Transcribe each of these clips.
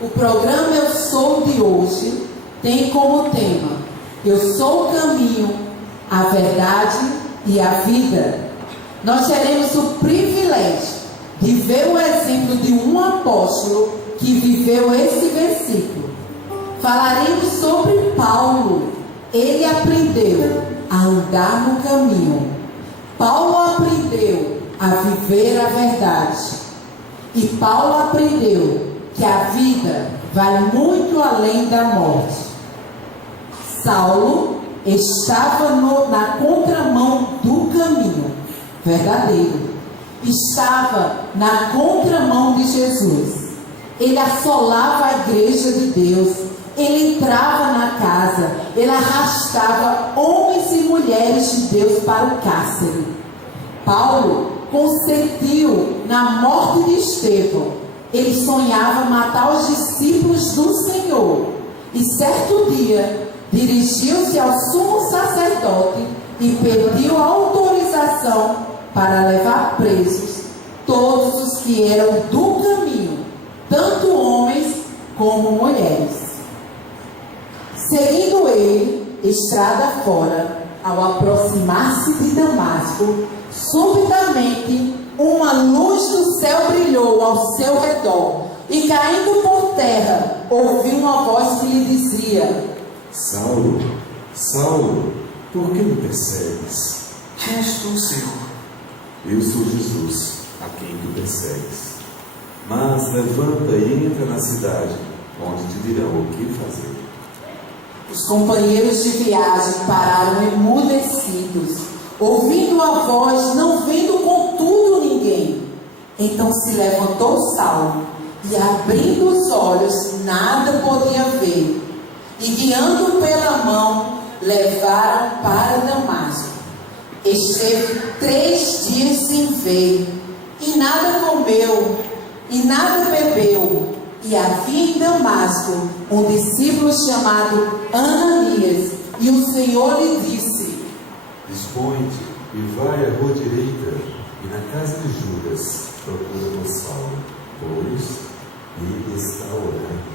O programa Eu Sou de hoje tem como tema: Eu sou o caminho, a verdade e a vida. Nós teremos o privilégio de ver o exemplo de um apóstolo que viveu esse versículo. Falaremos sobre Paulo. Ele aprendeu a andar no caminho. Paulo aprendeu a viver a verdade. E Paulo aprendeu que a vida vai muito além da morte. Saulo estava na contramão do caminho verdadeiro. Estava na contramão de Jesus. Ele assolava a igreja de Deus. Ele entrava na casa. Ele arrastava homens e mulheres de Deus para o cárcere. Paulo consentiu na morte de Estevão. Ele sonhava matar os discípulos do Senhor. E certo dia dirigiu-se ao sumo sacerdote e pediu autorização para levar presos todos os que eram do caminho, tanto homens como mulheres. Seguindo ele, estrada fora, ao aproximar-se de Damasco, subitamente uma luz do céu brilhou ao seu redor, e caindo por terra, ouviu uma voz que lhe dizia: Saulo, Saulo, por que me persegues? Quem és tu, Senhor? Eu sou Jesus, a quem tu persegues. Mas levanta e entra na cidade, onde te dirão o que fazer. Os companheiros de viagem pararam emudecidos, ouvindo a voz, não vendo contudo ninguém. Então se levantou Saulo, e abrindo os olhos, nada podia ver. E guiando pela mão, levaram para Damasco. Esteve 3 dias sem ver, e nada comeu, e nada bebeu. E havia em Damasco um discípulo chamado Ananias, e o Senhor lhe disse: Dispõe-te e vai à rua direita, e na casa de Judas procura por Saulo, pois ele está orando.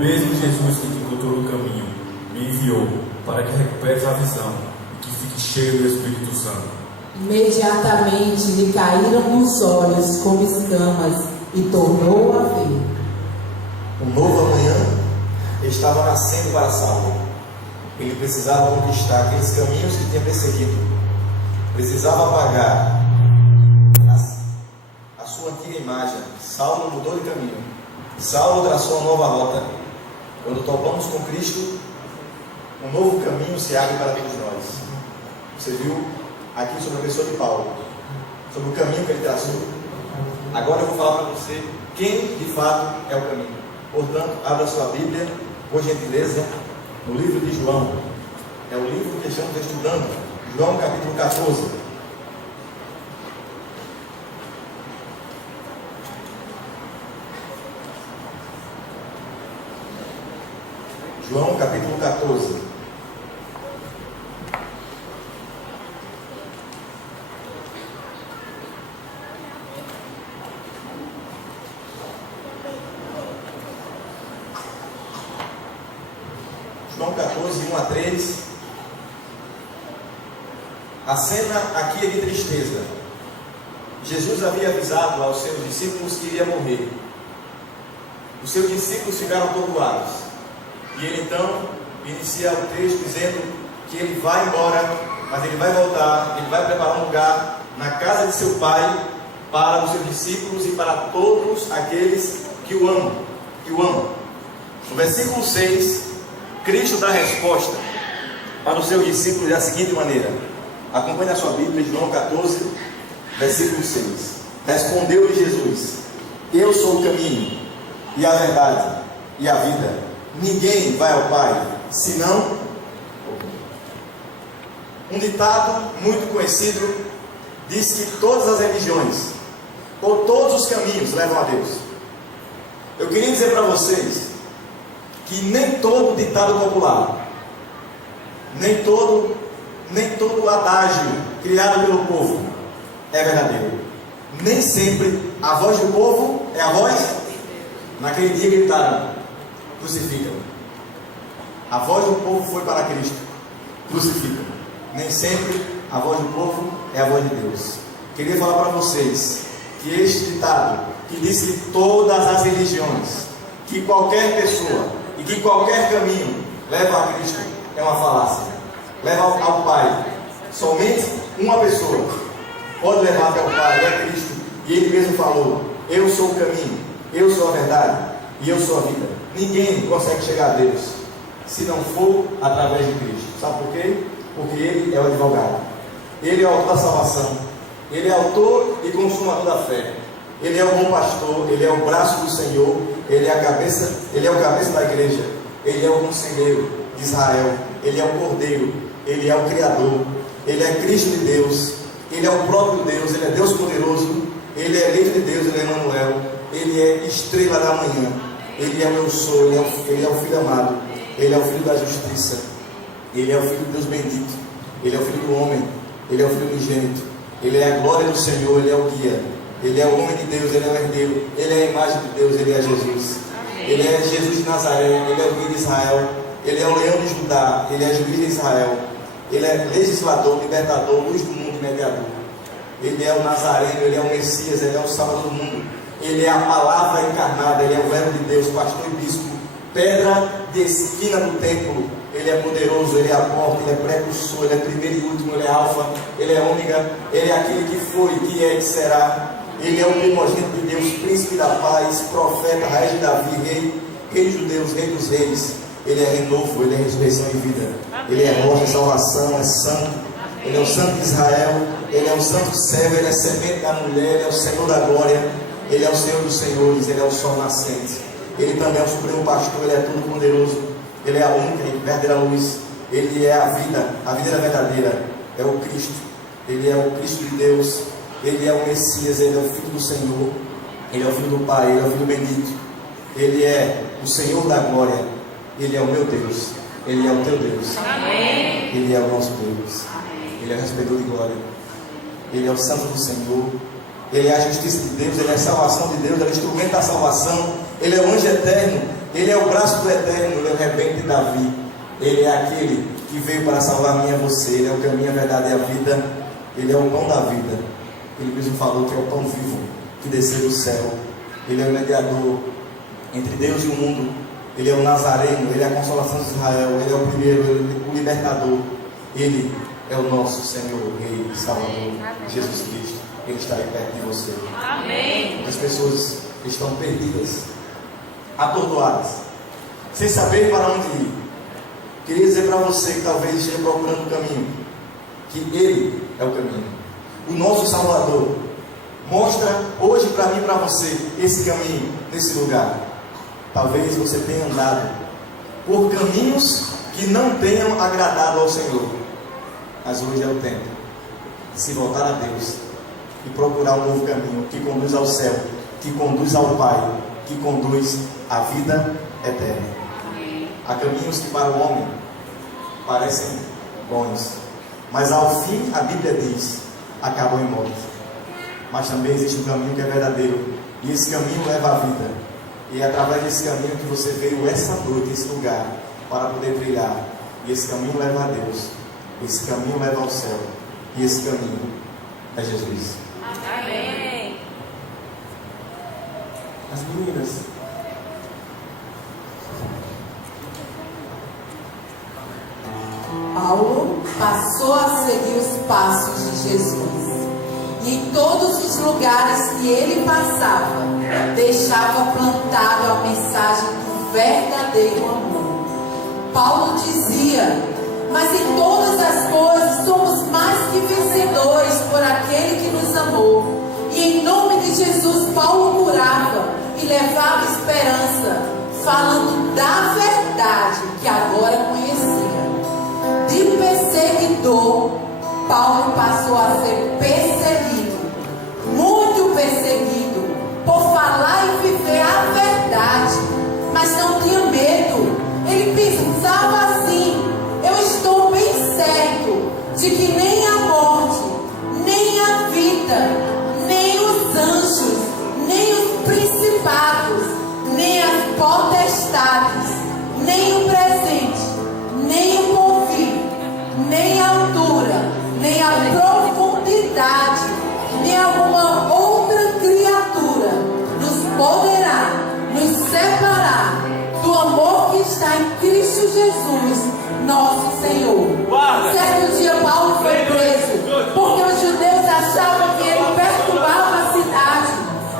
mesmo Jesus que te encontrou no caminho, me enviou para que recuperes a visão e que fique cheio do Espírito Santo. Imediatamente lhe caíram os olhos como escamas e tornou a ver. Um novo amanhã estava nascendo para Saulo. Ele precisava conquistar aqueles caminhos que tinha perseguido. Precisava apagar a sua antiga imagem. Saulo mudou de caminho. Saulo traçou uma nova rota. Quando topamos com Cristo, um novo caminho se abre para todos nós. Você viu aqui sobre a pessoa de Paulo, sobre o caminho que ele traçou. Agora eu vou falar para você quem de fato é o caminho. Portanto, abra sua Bíblia, por gentileza, no livro de João. É o livro que estamos estudando, João capítulo 14. João capítulo 14. João 14, 1 a 3. A cena aqui é de tristeza. Jesus havia avisado aos seus discípulos que iria morrer. Os seus discípulos ficaram atordoados. E ele então inicia o texto dizendo que ele vai embora, mas ele vai voltar, ele vai preparar um lugar na casa de seu Pai para os seus discípulos e para todos aqueles que o amam. No versículo 6, Cristo dá resposta para os seus discípulos da seguinte maneira. Acompanhe a sua Bíblia, João 14, versículo 6. Respondeu-lhe Jesus: Eu sou o caminho e a verdade e a vida. Ninguém vai ao Pai senão. Um ditado muito conhecido diz que todas as religiões ou todos os caminhos levam a Deus. Eu queria dizer para vocês que nem todo ditado popular, nem todo adágio criado pelo povo é verdadeiro. Nem sempre a voz do povo é a voz. Naquele dia gritaram: crucificam. A voz do povo foi para Cristo: crucificam. Nem sempre a voz do povo é a voz de Deus. Queria falar para vocês que este ditado, que diz que todas as religiões, que qualquer pessoa e que qualquer caminho leva a Cristo, é uma falácia. Leva ao Pai. Somente uma pessoa pode levar até o Pai, é Cristo. E Ele mesmo falou: eu sou o caminho, eu sou a verdade e eu sou a vida. Ninguém consegue chegar a Deus se não for através de Cristo. Sabe por quê? Porque Ele é o advogado. Ele é o autor da salvação. Ele é autor e consumador da fé. Ele é o bom pastor. Ele é o braço do Senhor. Ele é a cabeça. Ele é o cabeça da igreja. Ele é o conselheiro de Israel. Ele é o cordeiro. Ele é o criador. Ele é Cristo de Deus. Ele é o próprio Deus. Ele é Deus poderoso. Ele é Filho de Deus. Ele é Emmanuel. Ele é estrela da manhã. Ele é o eu sou. Ele é o Filho amado. Ele é o Filho da justiça. Ele é o Filho de Deus bendito. Ele é o Filho do homem. Ele é o Filho unigênito. Ele é a glória do Senhor. Ele é o guia. Ele é o homem de Deus. Ele é o herdeiro. Ele é a imagem de Deus. Ele é Jesus. Ele é Jesus de Nazaré. Ele é o guia de Israel. Ele é o leão de Judá. Ele é juiz de Israel. Ele é legislador, libertador, luz do mundo e mediador. Ele é o Nazareno. Ele é o Messias. Ele é o Salvador do mundo. Ele é a palavra encarnada. Ele é o verbo de Deus, pastor e bispo, pedra de esquina do templo. Ele é poderoso, Ele é a porta, Ele é precursor, Ele é primeiro e último, Ele é alfa, Ele é ômega, Ele é aquele que foi, que é e que será. Ele é o primogênito de Deus, príncipe da paz, profeta, raiz de Davi, rei dos judeus, rei dos reis. Ele é renovo, Ele é ressurreição e vida. Ele é rocha, salvação, é santo. Ele é o santo de Israel, Ele é o santo servo, Ele é semente da mulher, Ele é o Senhor da glória, Ele é o Senhor dos senhores, Ele é o sol nascente. Ele também é o supremo pastor, Ele é todo poderoso. Ele é a única e verdadeira luz. Ele é a vida verdadeira. É o Cristo. Ele é o Cristo de Deus. Ele é o Messias. Ele é o Filho do Senhor. Ele é o Filho do Pai. Ele é o Filho bendito. Ele é o Senhor da glória. Ele é o meu Deus. Ele é o teu Deus. Amém. Ele é o nosso Deus. Amém. Ele é o respeitador de glória. Ele é o santo do Senhor. Ele é a justiça de Deus. Ele é a salvação de Deus. Ele é o instrumento da salvação. Ele é o anjo eterno. Ele é o braço do Eterno, ele é o rebento de Davi. Ele é aquele que veio para salvar a mim e a você. Ele é o caminho, a verdade e a vida. Ele é o pão da vida. Ele mesmo falou que é o pão vivo que desceu do céu. Ele é o mediador entre Deus e o mundo. Ele é o Nazareno, ele é a consolação de Israel. Ele é o primeiro, ele é o libertador. Ele é o nosso Senhor, Rei e Salvador, Jesus Cristo. Ele está aí perto de você. Amém. As pessoas estão perdidas, atordoadas, sem saber para onde ir. Queria dizer para você que talvez esteja procurando o caminho, que Ele é o caminho. O nosso Salvador mostra hoje para mim e para você esse caminho, nesse lugar. Talvez você tenha andado por caminhos que não tenham agradado ao Senhor, mas hoje é o tempo de se voltar a Deus e procurar um novo caminho que conduz ao céu, que conduz ao Pai, que conduz à vida eterna. Há caminhos que para o homem parecem bons, mas ao fim a Bíblia diz, acabam em morte. Mas também existe um caminho que é verdadeiro, e esse caminho leva à vida. E é através desse caminho que você veio essa noite, esse lugar, para poder trilhar. E esse caminho leva a Deus, esse caminho leva ao céu, e esse caminho é Jesus. Amém. As meninas, Paulo passou a seguir os passos de Jesus. E em todos os lugares que ele passava, deixava plantado a mensagem do verdadeiro amor. Paulo dizia: mas em todas as coisas somos mais que vencedores por aquele que nos amou. E em nome de Jesus, Paulo curava e levava esperança, falando da verdade que agora conhecia. De perseguidor, Paulo passou a ser perseguido, muito perseguido, por falar e viver a verdade, mas não tinha medo. Ele pensava assim: eu estou bem certo de que nem a morte, nem a vida, nem os anjos, nem os principados, nem as potestades, nem o presente, nem o porvir, nem a altura, nem a profundidade, nem alguma outra criatura nos poderá nos separar do amor que está em Cristo Jesus, nosso Senhor. Certo dia Paulo foi preso, porque os judeus achavam que ele perturbava a cidade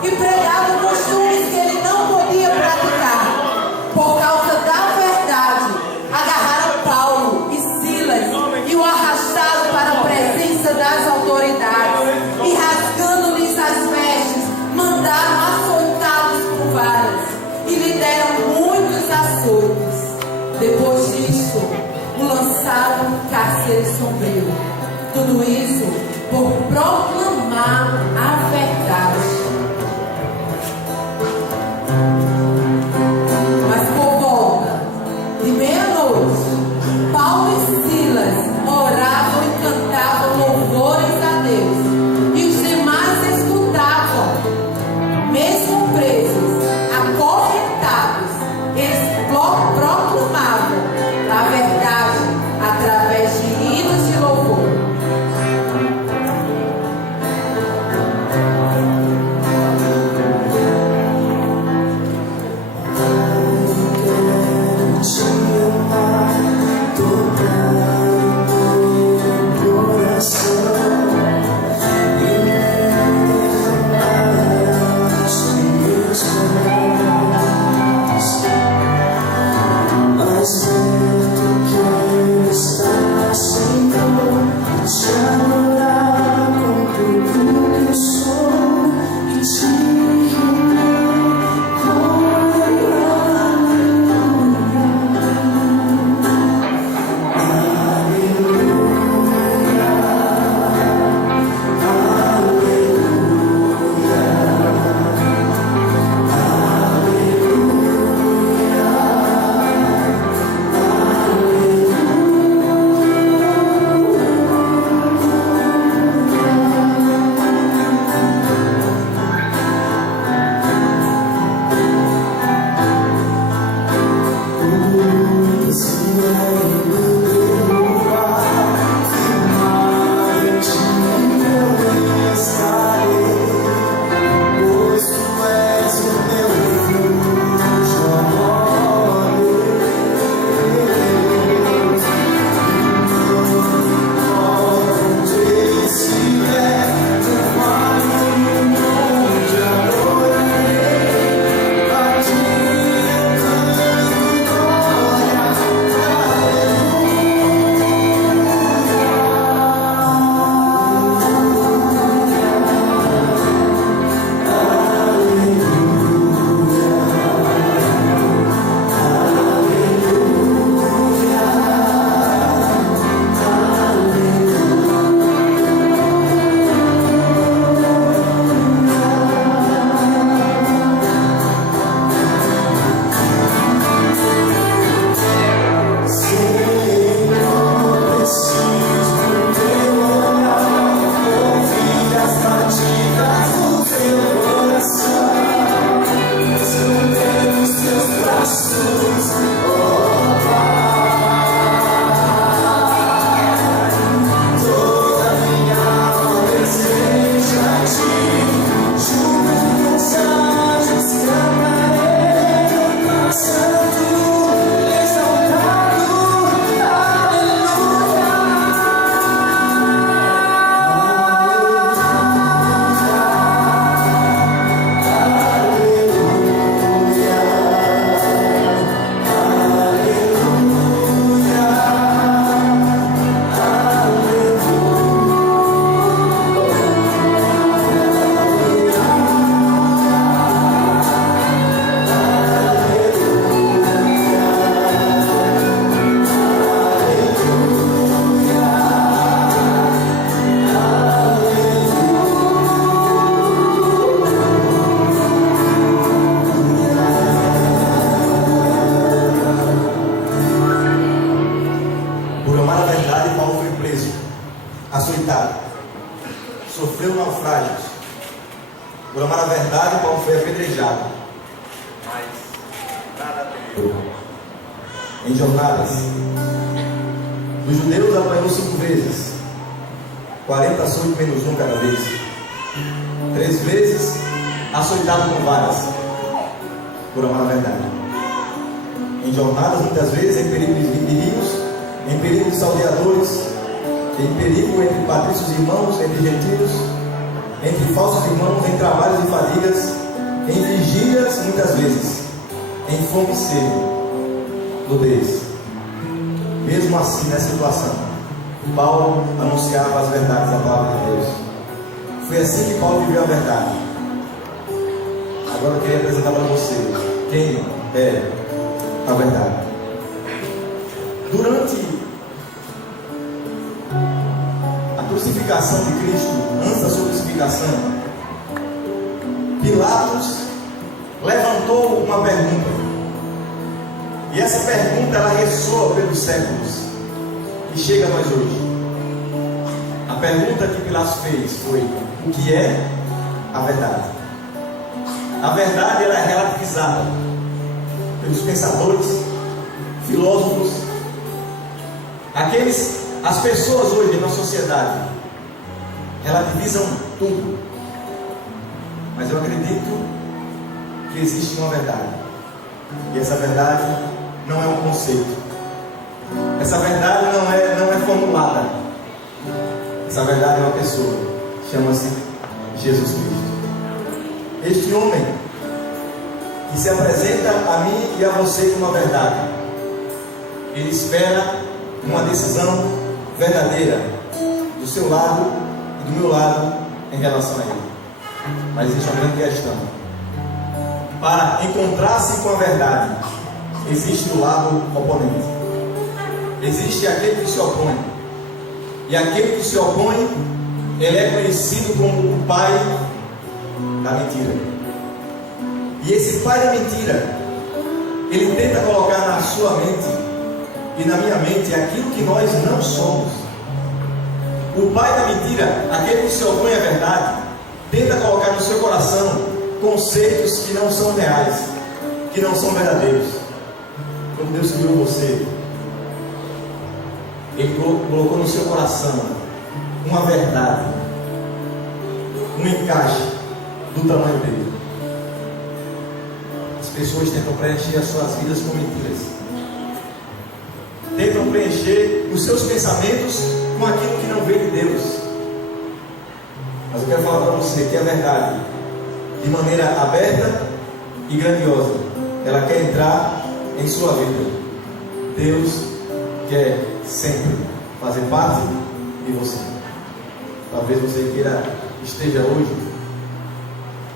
e pregava costumes que ele não podia praticar. Por causa da verdade, agarraram Paulo e Silas e o arrastaram para a presença das autoridades e, rasgando-lhes as vestes, mandaram açoitá-los com varas e lhe deram muitos açoites. Depois disso, o lançaram no cárcere sombrio. Tudo isso por proclamar a verdade. Mas por volta de meia-noite, Paulo e Silas oravam e cantavam louvores a Deus, e os demais escutavam. Mesmo presos, acorrentados, eles proclamavam a verdade através de hinos de louvor. Mas açoitado, sofreu naufrágios. Por amar a verdade, Paulo foi apedrejado. Mas nada temeu. Em jornadas, os judeus apanhou 5 vezes, 40 açoites menos 1 cada vez. 3 vezes açoitado com varas, por amar a verdade. Em jornadas, muitas vezes, em perigo de rios, em perigo de salteadores, em perigo entre patrícios e irmãos, entre gentios, entre falsos irmãos, em trabalhos e fadigas, em vigílias, muitas vezes, em fome e sede, nudez. Mesmo assim, nessa situação, Paulo anunciava as verdades da palavra de Deus. Foi assim que Paulo viveu a verdade. Agora eu queria apresentar para você quem é a verdade. Durante a crucificação de Cristo, antes da sua crucificação, Pilatos levantou uma pergunta. E essa pergunta ela ressoa pelos séculos e chega a nós hoje. A pergunta que Pilatos fez foi: o que é a verdade? A verdade ela é relativizada pelos pensadores, filósofos, as pessoas hoje na sociedade relativizam tudo. Mas eu acredito que existe uma verdade. E essa verdade não é um conceito. Essa verdade não é formulada. Essa verdade é uma pessoa. Chama-se Jesus Cristo. Este homem que se apresenta a mim e a você como a verdade, ele espera uma decisão verdadeira do seu lado e do meu lado em relação a ele. Mas existe uma grande questão. Para encontrar-se com a verdade, existe o lado oponente. Existe aquele que se opõe. E aquele que se opõe, ele é conhecido como o pai da mentira. E esse pai da mentira, ele tenta colocar na sua mente e na minha mente aquilo que nós não somos. O pai da mentira, aquele que se opõe à verdade, tenta colocar no seu coração conceitos que não são reais, que não são verdadeiros. Quando Deus criou você, Ele colocou no seu coração uma verdade, um encaixe do tamanho dele. As pessoas tentam preencher as suas vidas com mentiras, tentam preencher os seus pensamentos com aquilo que não veio de Deus. Mas eu quero falar para você que a verdade, de maneira aberta e grandiosa, ela quer entrar em sua vida. Deus quer sempre fazer parte de você. Talvez você esteja hoje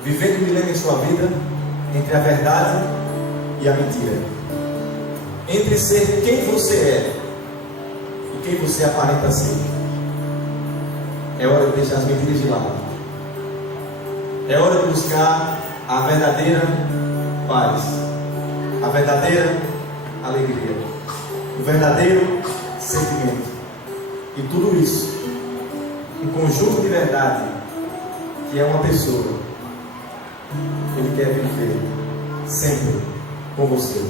vivendo um dilema em sua vida entre a verdade e a mentira, entre ser quem você é e quem você aparenta ser. É hora de deixar as mentiras de lado. É hora de buscar a verdadeira paz, a verdadeira alegria, o verdadeiro sentimento. E tudo isso, um conjunto de verdade, que é uma pessoa. Ele quer viver sempre com você.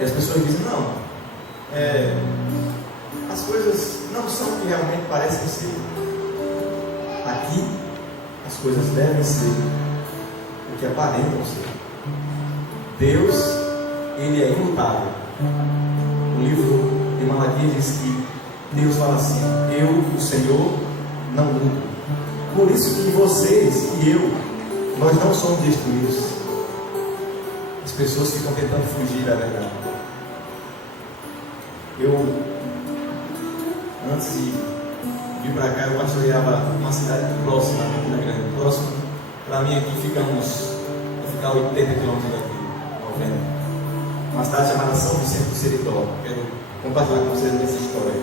E as pessoas dizem: não, as coisas não são o que realmente parecem ser. Aqui as coisas devem ser o que aparentam ser. Deus, Ele é imutável. O livro de Malaquias diz que Deus fala assim: eu, o Senhor, não mudo. Por isso que vocês e eu, nós não somos destruídos. As pessoas ficam tentando fugir da verdade. Antes de vir para cá, eu pastoreava uma cidade próxima, Campina Grande. Próximo, para mim aqui fica 80 quilômetros daqui, 90. Uma cidade chamada São Vicente do Seridó. Quero compartilhar com vocês essa história.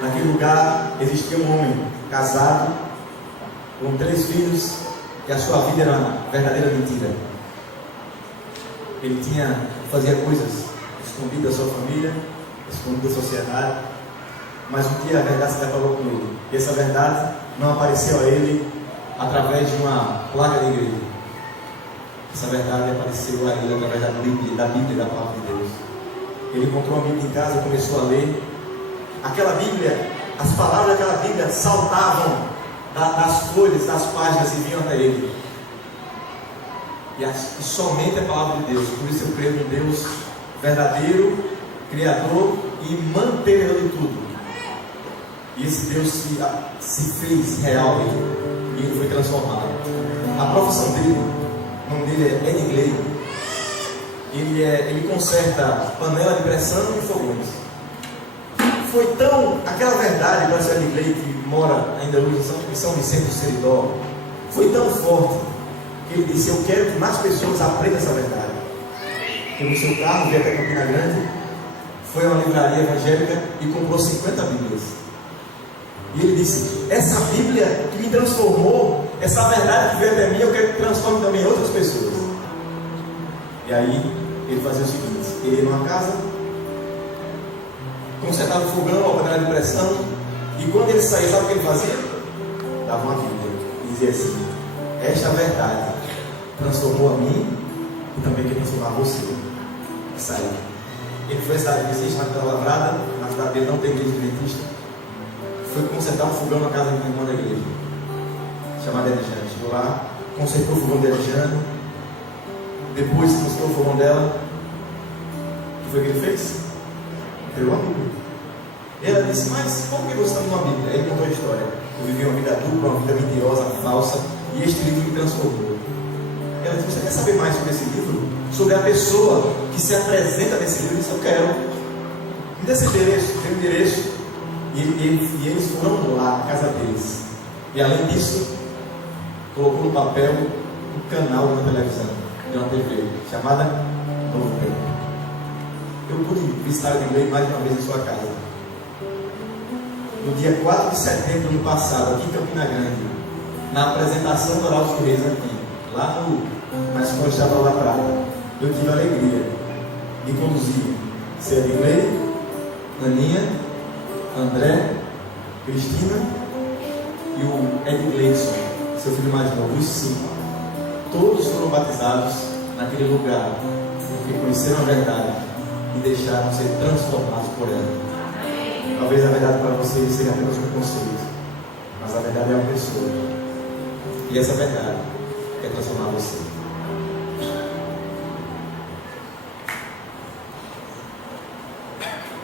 Naquele lugar existia um homem casado, com 3 filhos, e a sua vida era uma verdadeira mentira. Ele fazia coisas escondidas da sua família, escondidas da sociedade. mas um dia a verdade se deparou com ele. E essa verdade não apareceu a ele através de uma placa de igreja. Essa verdade apareceu a ele através da Bíblia, da palavra de Deus. Ele encontrou uma Bíblia em casa e começou a ler. Aquela Bíblia, as palavras daquela Bíblia saltavam das folhas, das páginas e vinham até ele. E somente a palavra de Deus. Por isso eu creio no Deus verdadeiro, Criador e mantenedor de tudo. E esse Deus se fez real e ele foi transformado. A profissão dele, o nome dele é Ed Gley. Ele conserta panela de pressão e fogões. Foi tão aquela verdade para esse Ed Gley que mora ainda hoje em São Vicente do Seridó, foi tão forte que ele disse: eu quero que mais pessoas aprendam essa verdade. Pegou seu carro, veio até Campina Grande, foi a uma livraria evangélica e comprou 50 Bíblias. E ele disse: essa Bíblia que me transformou, essa verdade que veio até mim, eu quero que transforme também outras pessoas. E aí ele fazia o seguinte: ele ia numa casa, consertava o fogão, a panela de pressão, e quando ele saía, sabe o que ele fazia? Dava uma Bíblia e dizia assim: esta verdade transformou a mim e também quer transformar você. E saiu. Ele foi à cidade de Resiste, na Vila Lavrada, na cidade dele não tem igreja adventista. Foi consertar um fogão na casa de uma da igreja, chamada Erijane. Chegou lá, consertou o fogão da Erijane, depois consertou o fogão dela. O que foi que ele fez? Pegou a Bíblia. Ela disse: mas como que você está numa Bíblia? Aí ele contou a história. Eu vivi uma vida dupla, uma vida mentirosa, falsa, e este livro me transformou. Ela disse: você quer saber mais sobre esse livro? Sobre a pessoa que se apresenta nesse livro? Eu disse: eu quero. Me dê esse endereço. Dei o endereço. E eles foram lá na casa deles. E além disso, colocou no papel um canal na televisão, de uma TV, chamada Novo Tempo. Eu pude visitar o Gley mais uma vez em sua casa. No dia 4 de setembro do ano passado, aqui em Campina Grande, na apresentação do Oral dos Correios aqui, lá na Escola Estadual da Prata, eu tive a alegria de conduzir Ed Gley, Aninha, André, Cristina e o Ed Gleison, seu filho mais novo, os 5. Todos foram batizados naquele lugar, porque conheceram a verdade e deixaram ser transformados por ela. Talvez a verdade para vocês seja apenas um conceito, mas a verdade é uma pessoa. E essa verdade quer transformar você.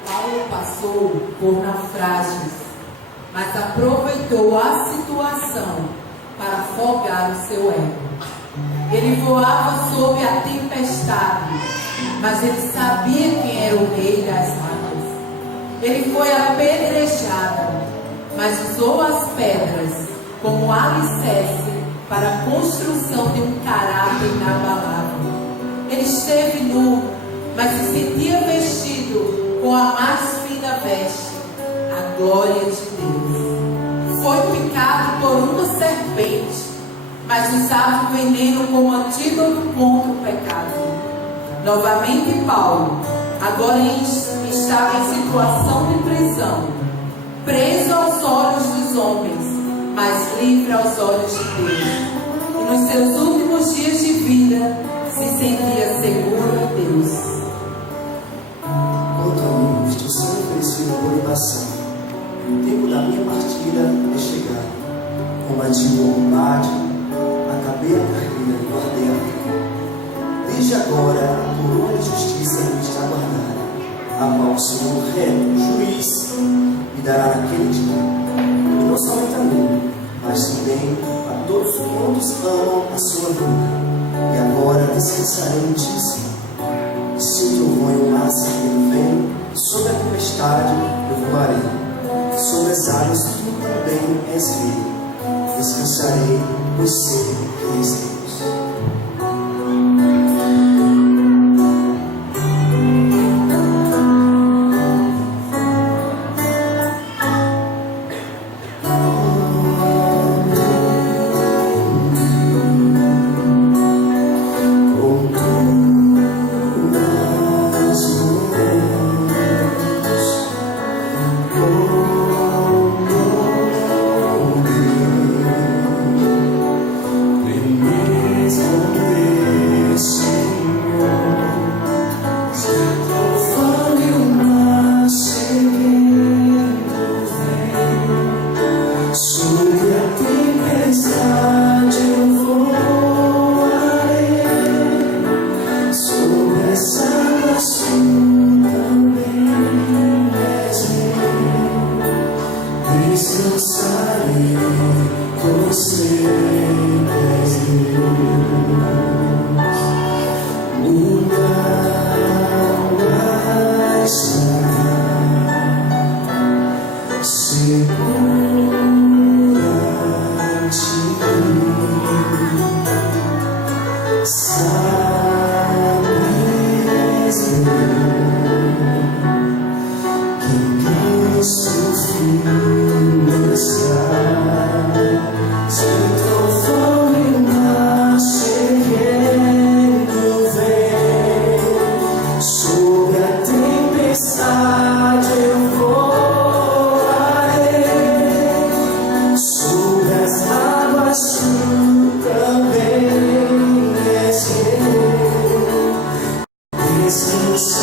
Paulo passou por naufrágios, mas aproveitou a situação para afogar o seu ego. Ele voava sob a tempestade, mas ele sabia quem era o rei das águas. Ele foi apedrejado, mas usou as pedras como alicerce para a construção de um caráter inabalável. Ele esteve nu, mas se sentia vestido com a mais fina veste, a glória de Deus. Foi picado por uma serpente, mas usava o veneno como antídoto contra o pecado. Novamente Paulo, agora estava em situação de prisão, preso aos olhos dos homens, mas livre aos olhos de Deus. E nos seus últimos dias de vida, se sentia seguro em Deus. Quanto a mim, estou sendo oferecido por libação, e o tempo da minha partida é chegado. Combati o combate, acabei a carreira e guardei a vida. Desde agora, a coroa de justiça me está guardada, a qual o Senhor reto, juiz, me dará naquele dia. E não somente a mim, mas também a todos quantos amam a sua vida. E agora descansarei muitíssimo. E se o trovão nasce pelo vento, e sobre a tempestade eu voarei. E sobre as águas tu também és rei. Descansarei, pois sei que és Deus. Oh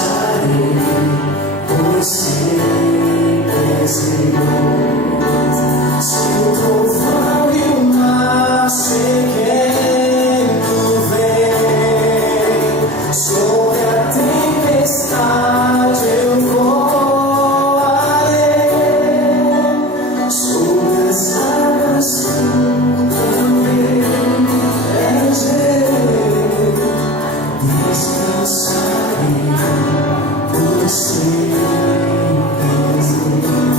descansarei, pois sempre és Deus. Se o trovão e o mar seguendo vem, sobre a tempestade eu voarei, sobre as águas tu também és Deus. Descansarei, pois sempre és Deus.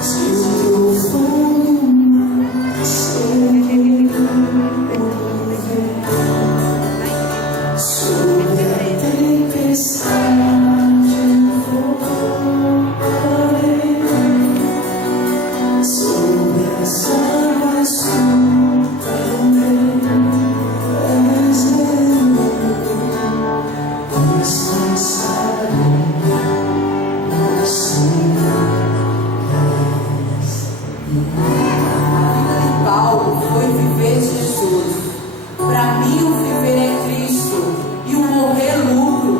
Se o trovão seguendo vem, sobre a tempestade voarei, sobre as águas tu também és Deus. Descansarei, pois sempre és Paulo foi viver Jesus. Para mim, o viver é Cristo e o morrer lucro.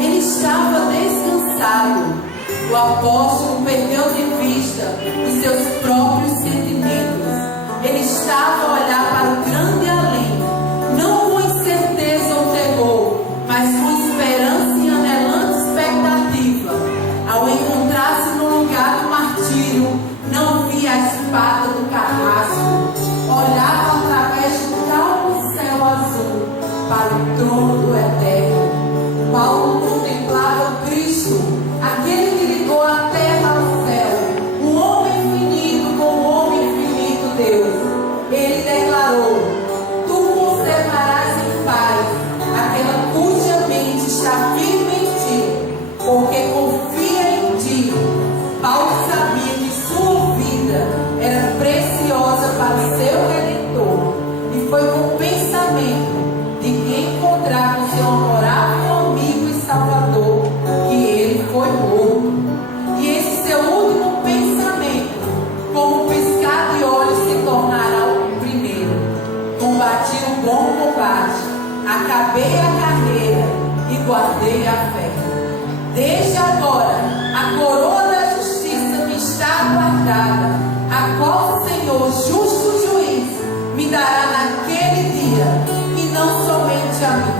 Ele estava descansado. O apóstolo perdeu de vista os seus próprios sentimentos. Ele estava a olhar para o grande além, não com incerteza ou terror, mas com esperança e anelante expectativa. Ao encontrar-se no lugar do martírio, não via a espada do carrasco, olhava através do calmo céu azul para o trono do Eterno. Paulo contemplava Cristo, aquele que ligou a terra ao céu, o homem finito com o homem infinito Deus. Ele declarou: tu conservarás em paz aquela cuja mente está firme em ti, porque confia em ti. Paulo sabia que sua vida era preciosa para o seu Redentor, e foi com o pensamento de que encontrar com seu amorável amigo e Salvador que ele foi morto. E esse seu último pensamento, como um piscar de olhos, se tornará o primeiro. Combati o bom combate, acabei a carreira e guardei a fé. Desde agora, a coroa da justiça me está guardada, a qual o Senhor, justo juiz, me dará naquele dia, e não somente a mim,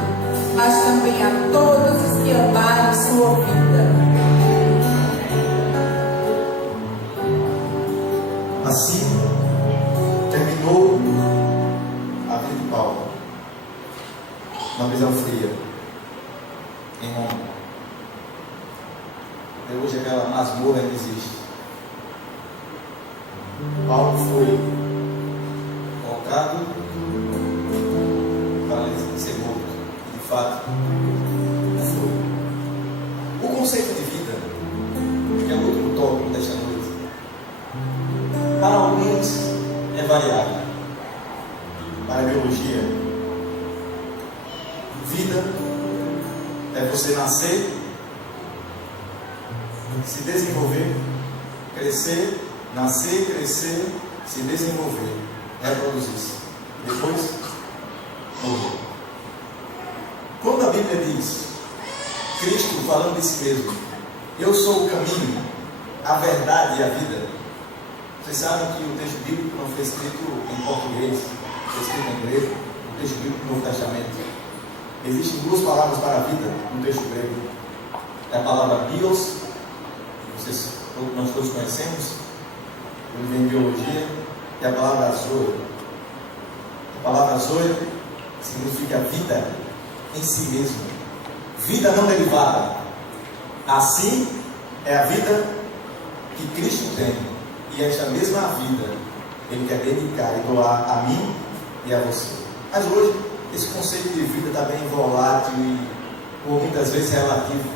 mas também a todos os que amarem sua vida. Assim terminou a vida de Paulo, na prisão fria, em Roma. Até hoje aquela masmorra ainda existe. Paulo foi colocado para ser morto. E de fato, não foi. O conceito de vida, que é o último tópico desta noite, para alguns é variável. Para a biologia, vida é você nascer, se desenvolver, crescer, nascer, crescer, se desenvolver, reproduzir-se e depois morrer. Quando a Bíblia diz, Cristo falando de si mesmo, eu sou o caminho, a verdade e a vida, vocês sabem que o texto bíblico não foi escrito em português, foi escrito em grego, o texto bíblico do Novo Testamento. Existem duas palavras para a vida no texto grego. É a palavra bios, nós todos conhecemos, ele vem em biologia, e a palavra zoe. A palavra zoe significa vida em si mesmo, vida não derivada. Assim é a vida que Cristo tem, e esta mesma vida Ele quer dedicar e doar a mim e a você. Mas hoje esse conceito de vida está bem volátil e por muitas vezes relativo.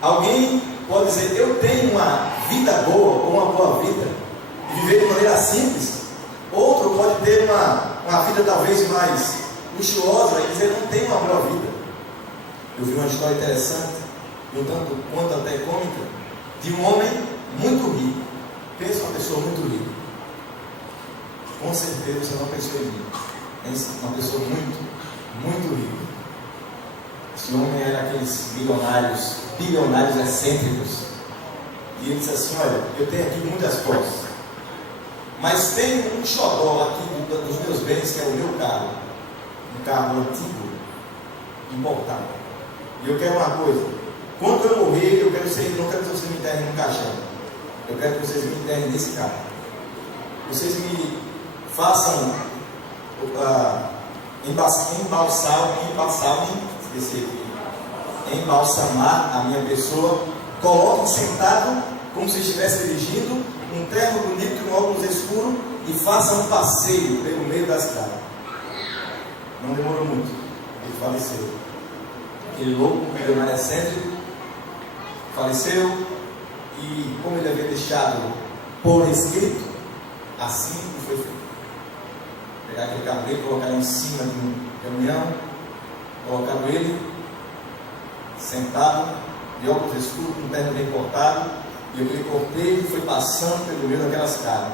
Alguém pode dizer, eu tenho uma vida boa, ou uma boa vida, e viver de maneira simples. Outro pode ter uma vida talvez mais luxuosa e dizer, não tenho uma boa vida. Eu vi uma história interessante, um tanto quanto até cômica, de um homem muito rico. Pensa uma pessoa muito rica. Com certeza você não pensou em mim. Pensa uma pessoa muito, muito rica. Esse Esse homem era aqueles bilionários excêntricos. E ele disse assim: olha, eu tenho aqui muitas posses, mas tem um xodó aqui dos meus bens, que é o meu carro. Um carro antigo, importado. E eu quero uma coisa: quando eu morrer, eu não quero que vocês me enterrem num caixão. Eu quero que vocês me enterrem nesse carro. Vocês me façam embalsamar a minha pessoa, coloquem sentado como se estivesse dirigindo, um terno bonito e um óculos escuro, e façam um passeio pelo meio da cidade. Não demorou muito, ele faleceu. Aquele louco, milionário excêntrico, faleceu, e como ele havia deixado por escrito, assim foi feito. Pegar aquele carro dele, colocar em cima de um caminhão, colocaram ele sentado, de óculos escuros, com um terno bem cortado, e aquele cortejo foi passando pelo meio daquela cidade.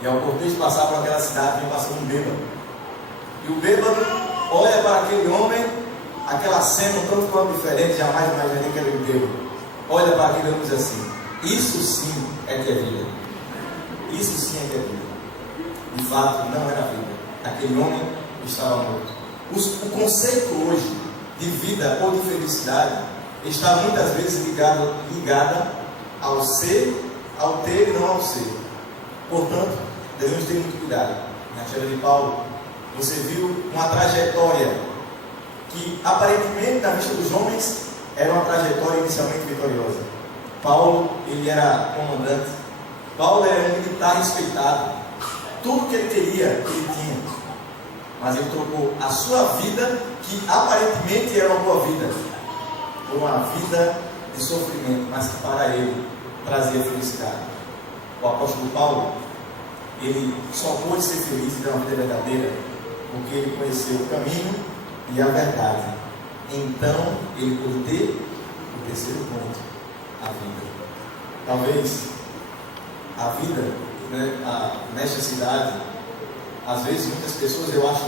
E ao cortejo passar por aquela cidade, vem passando um bêbado. E o bêbado olha para aquele homem, aquela cena um tanto quanto diferente, jamais imaginei que era o bêbado. Olha para aquele homem e diz assim: isso sim é que é vida. Isso sim é que é vida. De fato, não era vida. Aquele homem estava morto. O conceito hoje de vida ou de felicidade está muitas vezes ligada ao ser, ao ter e não ao ser. Portanto, devemos ter muito cuidado. Na história de Paulo, você viu uma trajetória que aparentemente, na vista dos homens, era uma trajetória inicialmente vitoriosa. Paulo, ele era comandante. Paulo era um militar respeitado. Tudo que ele queria, ele tinha. Mas ele trocou a sua vida, que aparentemente era uma boa vida, por uma vida de sofrimento, mas que para ele trazia felicidade. O apóstolo Paulo, ele só pôde ser feliz e ter uma vida verdadeira porque ele conheceu o caminho e a verdade. Então ele pôde ter o terceiro ponto, a vida. Talvez a vida, né, nesta cidade, às vezes muitas pessoas, eu acho,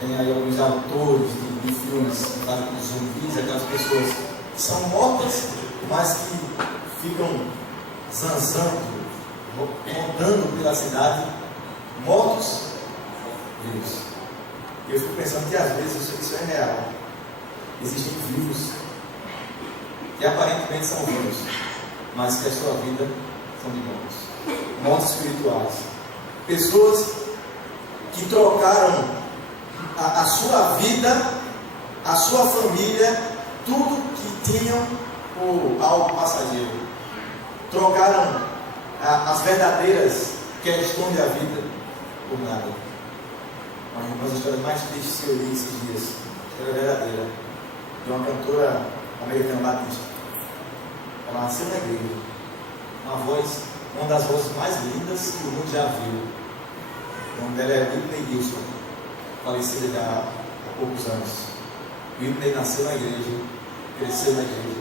tem aí alguns autores de filmes que fazem com zumbis, aquelas pessoas que são mortas, mas que ficam zanzando, rodando pela cidade, mortos, vivos. E eu fico pensando que às vezes isso é real. Existem vivos que aparentemente são vivos, mas que a sua vida são de mortos, mortos espirituais. Pessoas que trocaram a sua vida, a sua família, tudo que tinham por algo passageiro. Trocaram as verdadeiras questões da vida por nada. Uma das histórias mais tristes que eu li esses dias, história verdadeira, de uma cantora americana batista. Ela nasceu na igreja, uma das vozes mais lindas que o mundo já viu. O nome dela é Whitney Houston, falecida já há poucos anos. Whitney nasceu na igreja, cresceu na igreja,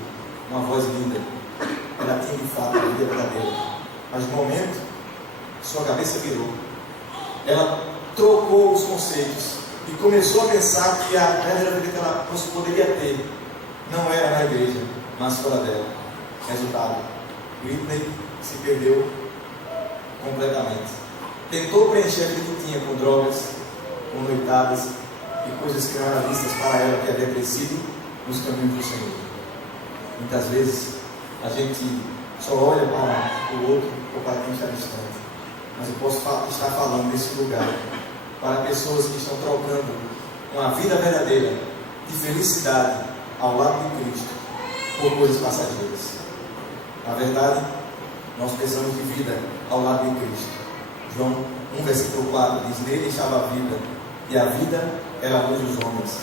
uma voz linda. Ela tinha de fato a vida verdadeira, mas no momento, sua cabeça virou. Ela trocou os conceitos e começou a pensar que a verdadeira vida que ela poderia ter não era na igreja, mas fora dela. Resultado: Whitney se perdeu completamente. Tentou preencher a vida que tinha com drogas, com noitadas e coisas que não eram vistas para ela, que havia crescido nos caminhos do Senhor. Muitas vezes a gente só olha para o outro ou para quem está distante, mas eu posso estar falando nesse lugar para pessoas que estão trocando uma vida verdadeira de felicidade ao lado de Cristo por coisas passageiras. Na verdade, nós precisamos de vida ao lado de Cristo. João 1, versículo 4 diz: nele estava a vida, e a vida era a luz dos homens.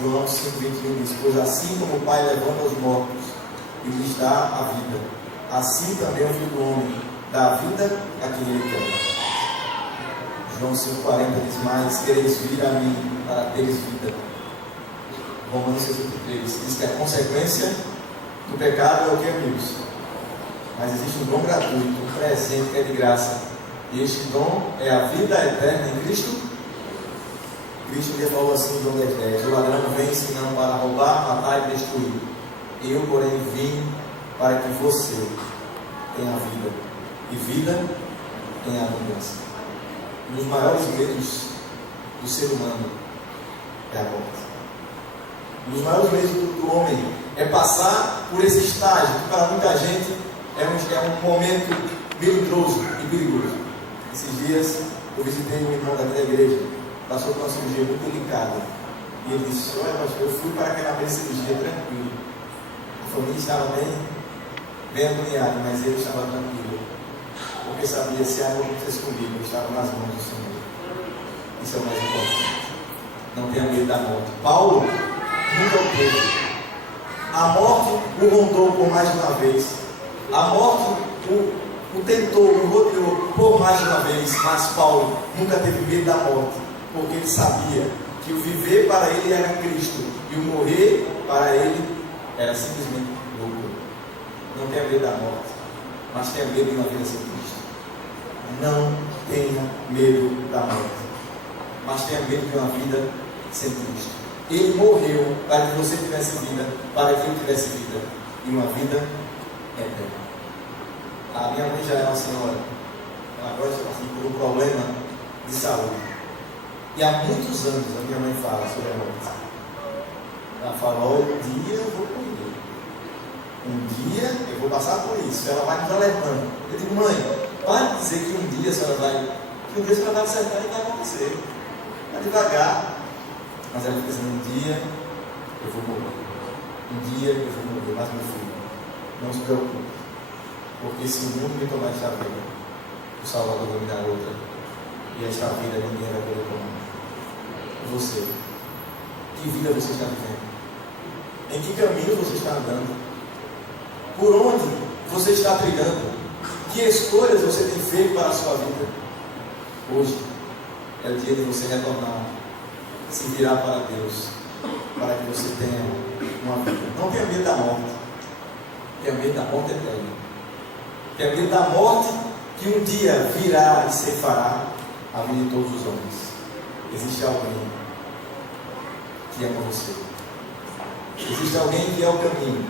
João 5, 21 diz: pois assim como o Pai levanta os mortos e lhes dá a vida, assim também o Filho do Homem dá a vida a quem ele quer. João 5, 40 diz: mas quereis vir a mim para teres vida. Romanos 6, 3 diz que a consequência do pecado é o que, amigos? Mas existe um dom gratuito, um presente que é de graça. E este dom é a vida eterna em Cristo Cristo já falou assim em João 10:10: o ladrão vem senão para roubar, matar e destruir. Eu, porém, vim para que você tenha vida, e vida tenha abundância. Um dos maiores medos do ser humano é a morte. Um dos maiores medos do homem é passar por esse estágio, que para muita gente é um momento melindroso e perigoso. Esses dias eu visitei um irmão da igreja, passou por uma cirurgia muito delicada, e ele disse: olha, mas eu fui para aquela minha cirurgia tranquilo. A família estava bem agoniada, mas ele estava tranquilo, porque sabia, se algo acontecesse comigo, eu estava nas mãos do Senhor. Isso é o mais importante. Não tenha medo da morte. Paulo nunca o teve. A morte o rondou por mais de uma vez. A morte o tentou, o rodeou por mais de uma vez. Mas Paulo nunca teve medo da morte, porque ele sabia que o viver para ele era Cristo e o morrer para ele era simplesmente lucro. Não tenha medo da morte, mas tenha medo de uma vida sem Cristo. Não tenha medo da morte, mas tenha medo de uma vida sem Cristo. Ele morreu para que você tivesse vida, para que eu tivesse vida, e uma vida eterna. A minha mãe já é uma senhora, agora está aqui por um problema de saúde. E há muitos anos a minha mãe fala sobre a morte. Ela fala: olha, um dia eu vou morrer. Um dia eu vou passar por isso. Ela vai nos alertando. Eu digo: mãe, para de dizer que um dia a senhora vai, que um dia a senhora vai acertar e vai acontecer. Vai devagar. Mas ela fica dizendo: um dia eu vou morrer. Um dia eu vou morrer. Mas meu filho, não se preocupe. Porque se o mundo me tomar esta vida, o Salvador vai me dar outra. E esta vida ninguém vai poder tomar. Você, que vida você está vivendo? Em que caminho você está andando? Por onde você está trilhando? Que escolhas você tem feito para a sua vida? Hoje é o dia de você retornar, se virar para Deus, para que você tenha uma vida. Não tenha medo da morte, tenha medo da morte eterna. Tenha medo da morte que um dia virá e ceifará a vida de todos os homens. Existe alguém que ama você. Existe alguém que é o caminho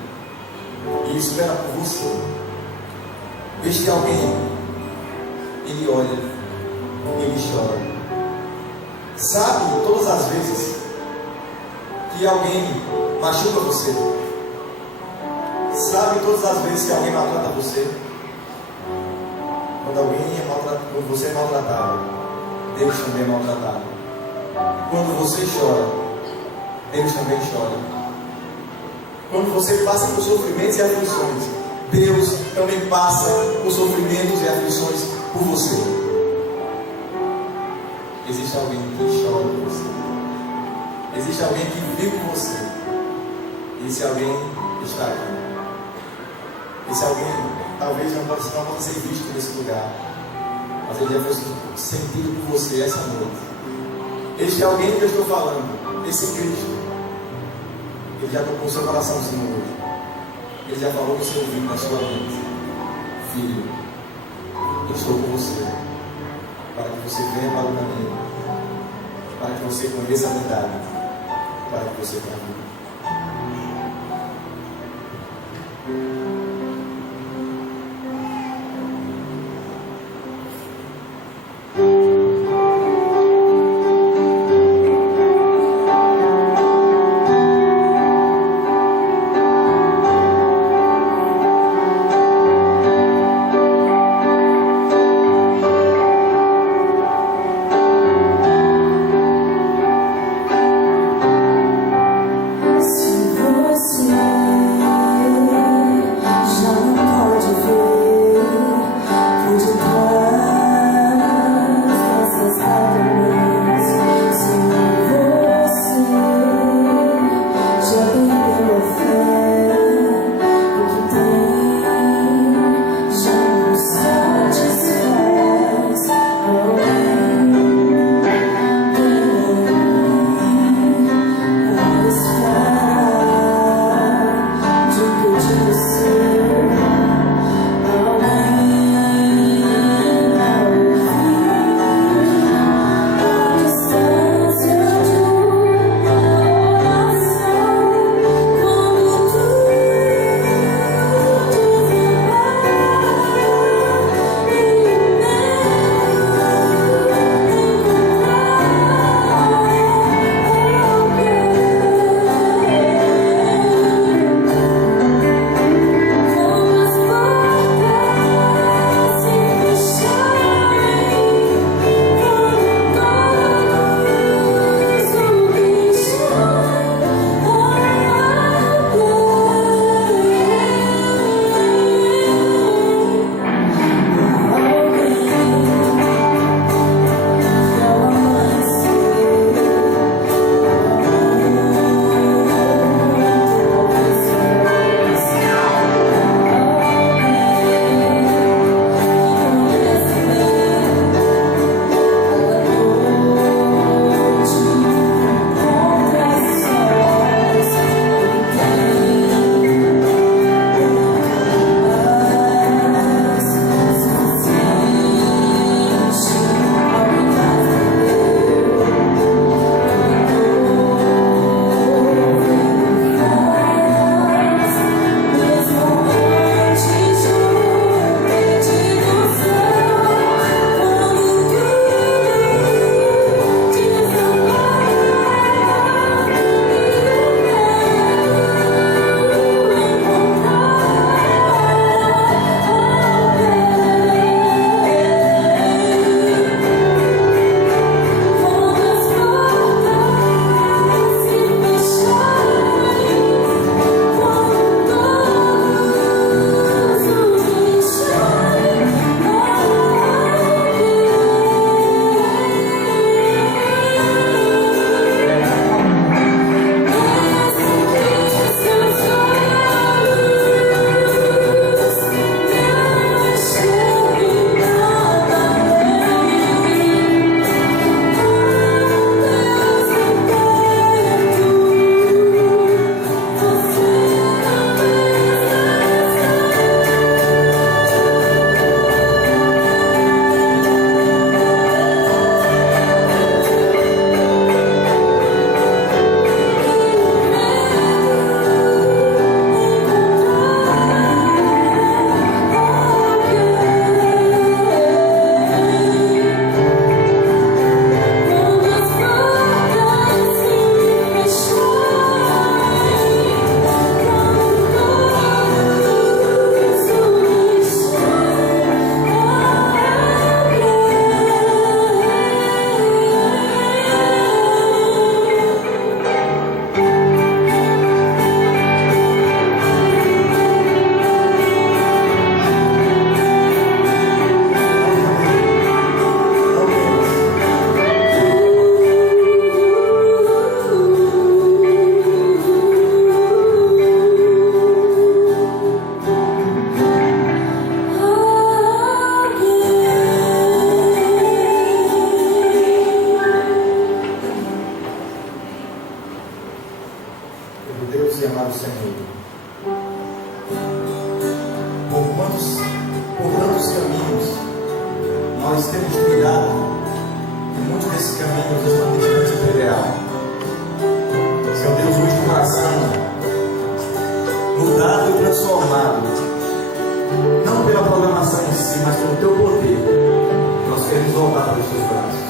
e espera por você. Este alguém, ele olha, ele chora. Sabe todas as vezes que alguém machuca você. Sabe todas as vezes que alguém maltrata você. Quando você é maltratado, Deus também é maltratado. Quando você chora, Deus também chora. Quando você passa por sofrimentos e aflições, Deus também passa por sofrimentos e aflições por você. Existe alguém que chora por você. Existe alguém que vive por você. E esse alguém está aqui. Esse alguém talvez não possa ser visto nesse lugar, mas ele já foi sentido por você essa noite. Este alguém que eu estou falando, esse Cristo, ele já tocou o seu coraçãozinho hoje. Ele já falou no seu ouvido, na sua mente: filho, eu estou com você, para que você venha para o caminho, para que você conheça a verdade, para que você tenha vida. Deus e amar o Senhor. Por tantos caminhos nós temos trilhado, e muitos desses caminhos estão distantes do ideal. Seu Deus, hoje de coração mudado e transformado, não pela programação em si, mas pelo teu poder, nós queremos voltar para os teus braços.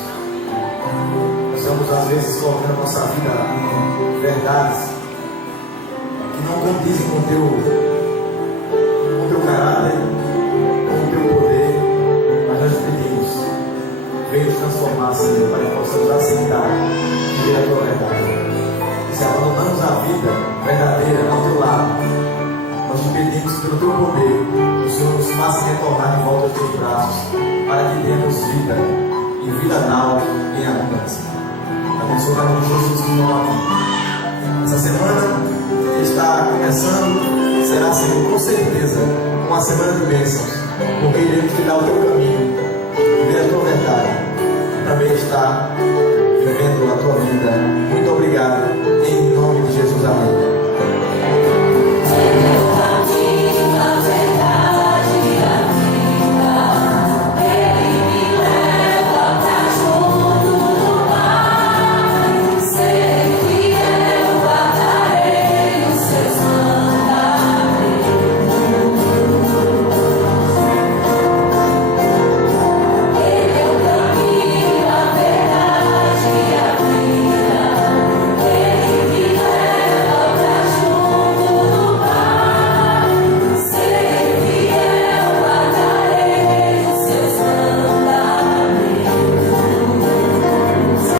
Nós estamos às vezes colocando a nossa vida em verdades que não condizem com o teu caráter, com o teu poder, mas nós te pedimos, venha nos transformar, Senhor, para que possamos aceitar e ver a tua verdade. E se abandonamos a vida verdadeira ao teu lado, nós te pedimos pelo teu poder, que o Senhor nos faça retornar de volta aos teus braços, para que tenhamos vida e vida nova em abundância. Abençoa o nome de Jesus que nome. Essa semana que está começando será, Senhor, com certeza uma semana de bênçãos, porque iremos te dar o teu caminho, viver a tua verdade, e também estar vivendo a tua vida. Muito obrigado.